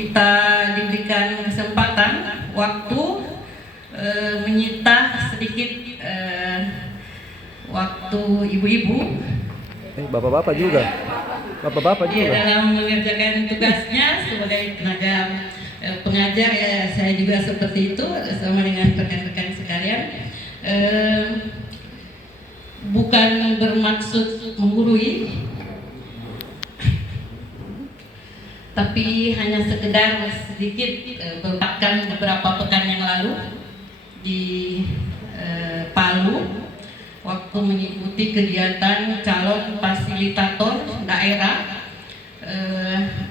kita diberikan kesempatan waktu menyita sedikit waktu ibu-ibu, bapak-bapak juga, dalam mengerjakan tugasnya sebagai tenaga pengajar. Ya, saya juga seperti itu sama dengan rekan-rekan sekalian. Bukan bermaksud menggurui, tapi hanya sekedar sedikit beberapa pekan yang lalu di Palu waktu mengikuti kegiatan calon fasilitator daerah.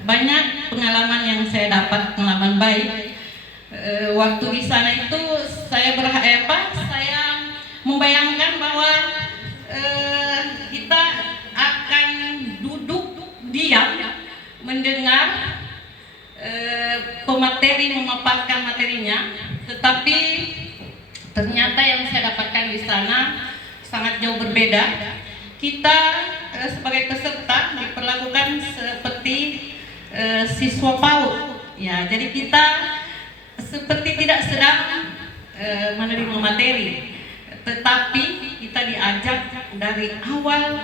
Banyak pengalaman yang saya dapat, pengalaman baik. Waktu di sana itu saya saya membayangkan bahwa kita akan duduk diam mendengar pemateri memaparkan materinya, tetapi ternyata yang saya dapatkan di sana sangat jauh berbeda. Kita sebagai peserta diperlakukan seperti siswa PAUD, ya. Jadi kita seperti tidak sedang menerima materi, tetapi kita diajak dari awal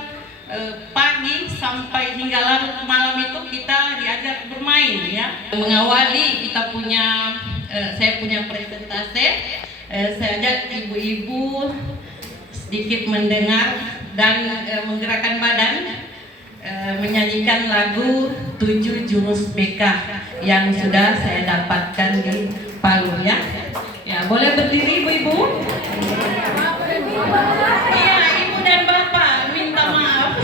pagi sampai hingga larut malam itu kita diajak bermain, ya. Mengawali kita saya punya presentasi, saya ajak ibu-ibu sedikit mendengar dan menggerakkan badan, menyanyikan lagu 7 Jurus BK yang sudah saya dapatkan di Palu, ya. Ya, boleh berdiri ibu-ibu? Iya, ibu dan bapak minta maaf.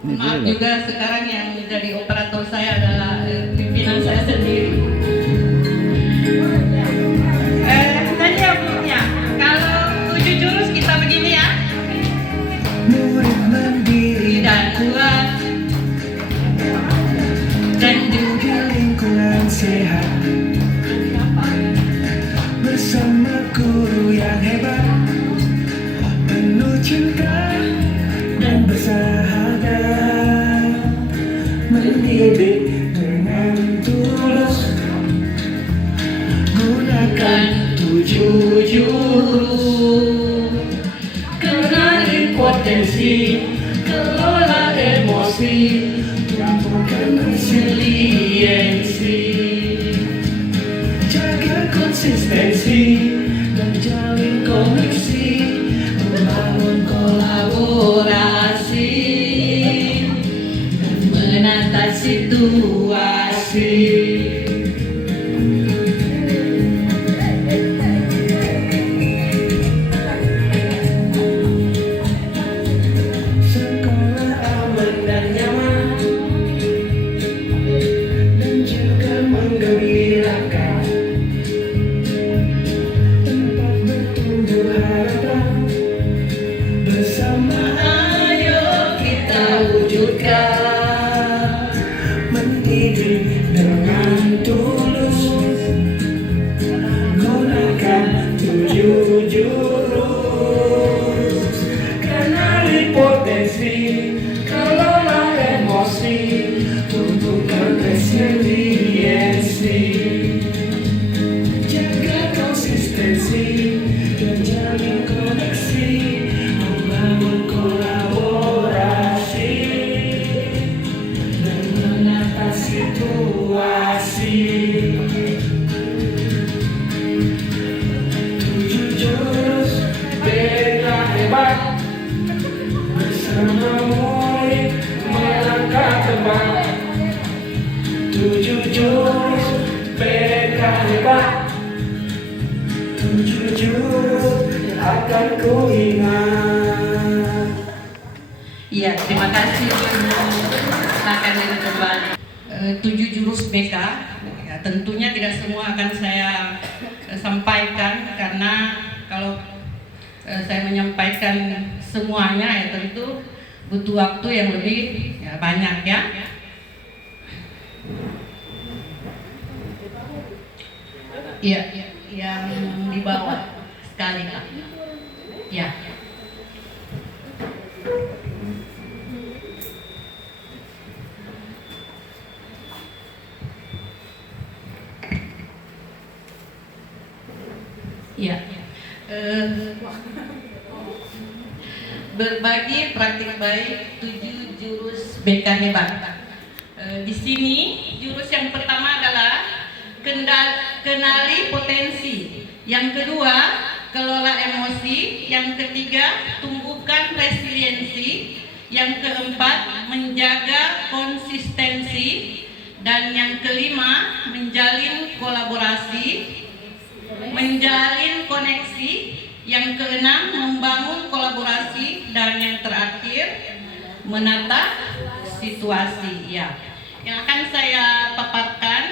Maaf juga sekarang yang jadi operator saya adalah pimpinan saya sendiri. Tadi ya bunyinya, kalau 7 jurus kita begini, ya. Murid mandiri dan kuat, dan juga lingkungan sehat, bersama guru yang hebat, penuh cinta dan bersahabat, mendidik dengan tulus, gunakan 7 jurus, kenali potensi, kelola emosi, tumbuhkan resiliensi, jaga konsistensi dan jalin koneksi, membangun kolaborasi dan menata situasi. Sekolah aman dan nyaman dan juga menggembirakan, tempat bertumbuh harapan, bersama ayo kita wujudkan, mendidik dengan tulus, gunakan 7 jurus, kenali potensi, kelola emosi, tumbuhkan resiliensi, jaga konsistensi dan jalin koneksi, membangun kolaborasi dan menata situasi. 7 jurus BK hebat, bersama murid melangkah tepat. 7 jurus BK hebat, 7 jurus yang akan ku ingat. Iya, terima kasih akan kembali. 7 jurus BK, ya, tentunya tidak semua akan saya sampaikan, karena kalau saya menyampaikan semuanya ya tentu butuh waktu yang lebih banyak, ya. Iya. yang di bawah sekali Kak. Ya. Ya. Berbagi praktik baik 7 jurus BK hebat. Di sini jurus yang pertama adalah kenali potensi. Yang kedua, kelola emosi. Yang ketiga, tumbuhkan resiliensi. Yang keempat, menjaga konsistensi. Dan yang kelima, menjalin kolaborasi, menjalin koneksi. Yang keenam, membangun kolaborasi. Dan yang terakhir, menata situasi. Ya, yang akan saya paparkan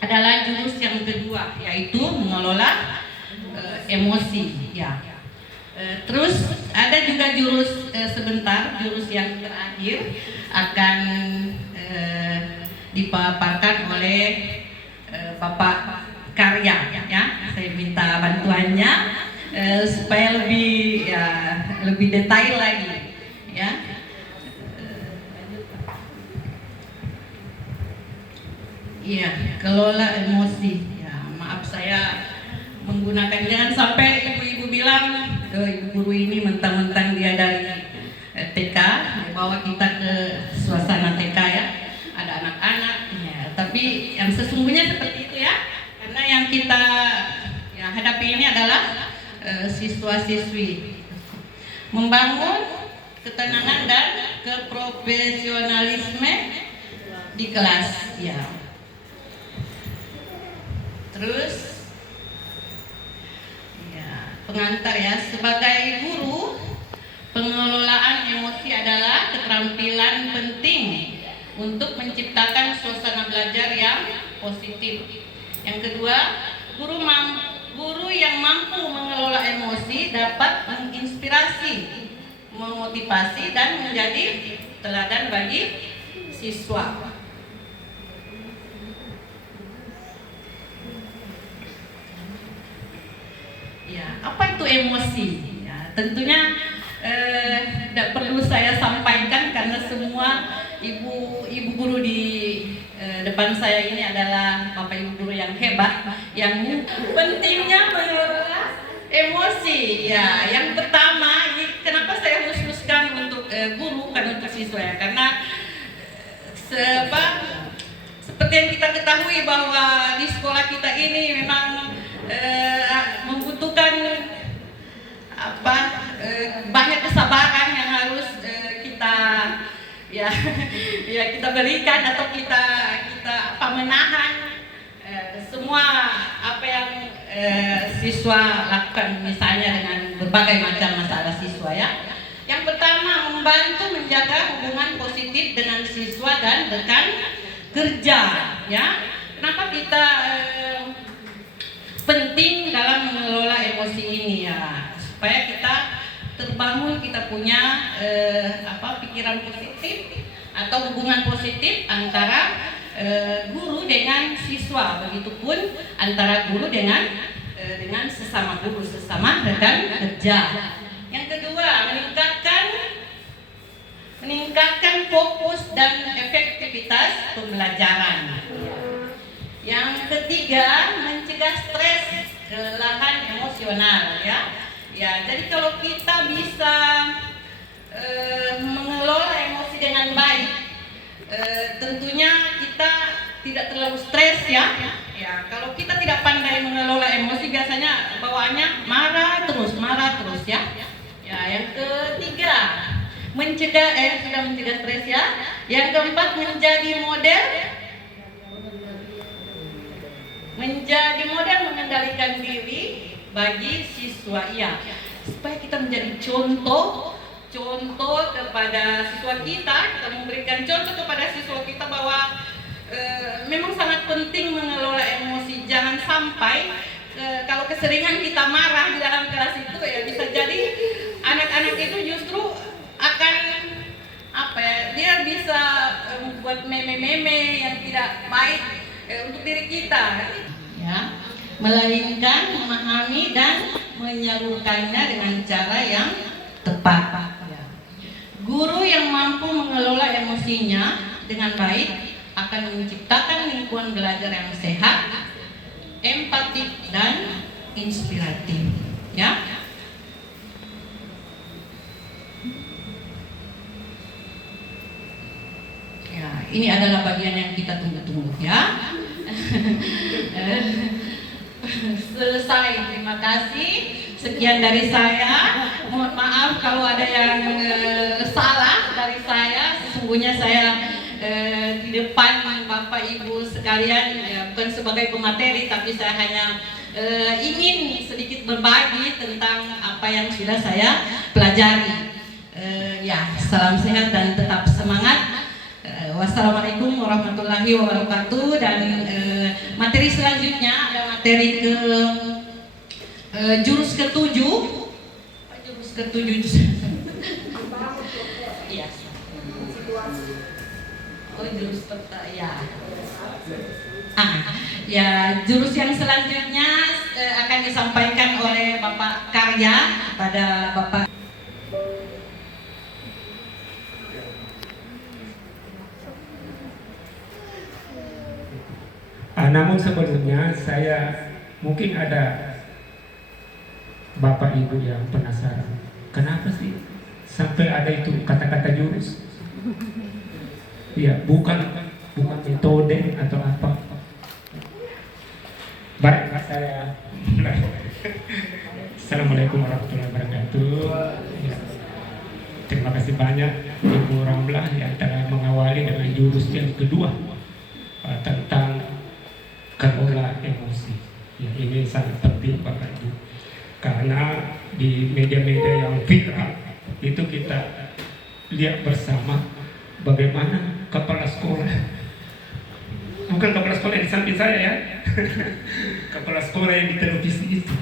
adalah jurus yang kedua, yaitu mengelola emosi. Ya. Terus ada juga jurus jurus yang terakhir akan dipaparkan oleh Bapak Karya. Ya, saya minta bantuannya supaya lebih detail lagi. Ya. Iya, kelola emosi. Ya, maaf saya menggunakan, jangan sampai ibu-ibu bilang ibu guru ini mentang-mentang dia dari TK, bawa kita ke suasana TK ya, ada anak-anak. Ya, tapi yang sesungguhnya seperti itu ya, karena yang kita hadapi ini adalah siswa-siswi. Membangun ketenangan dan keprofesionalisme di kelas. Ya. Terus ya, pengantar ya, sebagai guru, pengelolaan emosi adalah keterampilan penting untuk menciptakan suasana belajar yang positif. Yang kedua, guru yang mampu mengelola emosi dapat menginspirasi, memotivasi, dan menjadi teladan bagi siswa. Ya, apa itu emosi? Ya, tentunya tidak perlu saya sampaikan karena semua ibu guru di depan saya ini adalah bapak ibu guru yang hebat, yang pentingnya mengelola emosi. Ya, yang pertama, kenapa saya khususkan untuk guru bukan untuk siswa ya? Karena seperti yang kita ketahui bahwa di sekolah kita ini memang membutuhkan banyak kesabaran yang harus kita berikan, atau kita menahan semua apa yang siswa lakukan, misalnya dengan berbagai macam masalah siswa ya. Yang pertama, membantu menjaga hubungan positif dengan siswa dan rekan kerja ya. Kenapa kita penting dalam mengelola emosi ini ya, supaya kita terbangun, kita punya pikiran positif atau hubungan positif antara guru dengan siswa, begitupun antara guru dengan sesama guru, sesama rekan kerja. Yang kedua, meningkatkan fokus dan efektivitas pembelajaran. Yang ketiga, mencegah stres, kelelahan emosional ya. Ya, jadi kalau kita bisa mengelola emosi dengan baik, tentunya kita tidak terlalu stres ya. Ya, kalau kita tidak pandai mengelola emosi, biasanya bawaannya marah terus ya. Ya, yang ketiga, sudah mencegah stres ya. Yang keempat, menjadi model mengendalikan diri bagi siswa ya, supaya kita menjadi contoh kepada siswa kita memberikan contoh kepada siswa kita bahwa memang sangat penting mengelola emosi. Jangan sampai kalau keseringan kita marah di dalam kelas itu ya, bisa jadi anak-anak itu justru akan dia bisa membuat meme-meme yang tidak baik untuk diri kita ya. melainkan memahami dan menyalurkannya dengan cara yang tepat. Guru yang mampu mengelola emosinya dengan baik akan menciptakan lingkungan belajar yang sehat, empatik dan inspiratif. Ya. Ya, ini adalah bagian yang kita tunggu-tunggu ya. Selesai, terima kasih. Sekian dari saya. Mohon maaf kalau ada yang salah dari saya. Sesungguhnya saya di depan Bapak Ibu sekalian bukan sebagai pemateri, tapi saya hanya ingin sedikit berbagi tentang apa yang sudah saya pelajari. Ya, salam sehat dan tetap semangat. Wassalamualaikum warahmatullahi wabarakatuh. Dan materi selanjutnya ada materi ke jurus ke-7. Jurus ke-7. Iya. Oh, jurus peta ya. Ya, jurus yang selanjutnya akan disampaikan oleh Bapak Karya kepada Bapak. Namun sebelumnya saya mungkin ada Bapak Ibu yang penasaran, kenapa sih sampai ada itu kata-kata jurus? Ya, bukan metode atau apa. Baik, saya mulai. Assalamualaikum warahmatullahi wabarakatuh. Ya, terima kasih banyak Ibu Ramlah yang telah mengawali dengan jurus yang kedua tentang kelola emosi. Ya, ini sangat penting Bapak Ibu, karena di media-media yang viral itu kita lihat bersama bagaimana kepala sekolah, bukan kepala sekolah yang di samping saya ya, kepala sekolah yang di televisi itu